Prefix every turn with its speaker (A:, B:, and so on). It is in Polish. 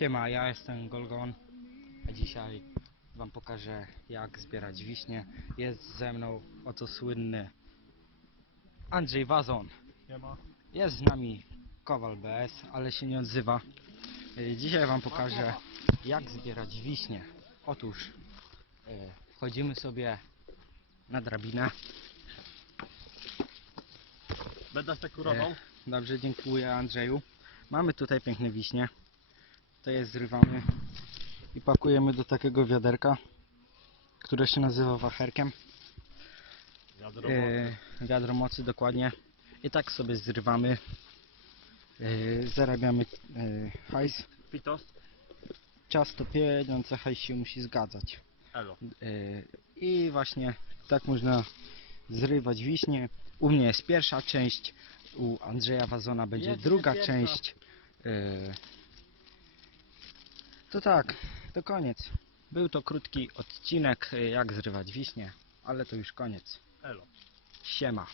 A: Siema, ja jestem Golgon, a dzisiaj wam pokażę jak zbierać wiśnie. Jest ze mną oto słynny Andrzej Wazon.
B: Siema.
A: Jest z nami Kowal BS, ale się nie odzywa. Y, Dzisiaj wam pokażę jak zbierać wiśnie. Otóż y, wchodzimy sobie na drabinę.
B: Będę sekurował.
A: E, Dobrze, dziękuję Andrzeju. Mamy tutaj piękne wiśnie. To je zrywamy i pakujemy do takiego wiaderka, które się nazywa wacherkiem.
B: Wiadro
A: E, wiadro mocy dokładnie. I tak sobie zrywamy. E, zarabiamy e, hajs.
B: Pitos.
A: Ciasto pieniądze, hajs się musi zgadzać.
B: Elo.
A: I właśnie tak można zrywać wiśnie. U mnie jest pierwsza część, u Andrzeja Wazona będzie
B: Jest
A: druga
B: pierwsza.
A: część. To tak, to koniec. Był to krótki odcinek, jak zrywać wiśnie, ale to już koniec.
B: Elo.
A: Siema.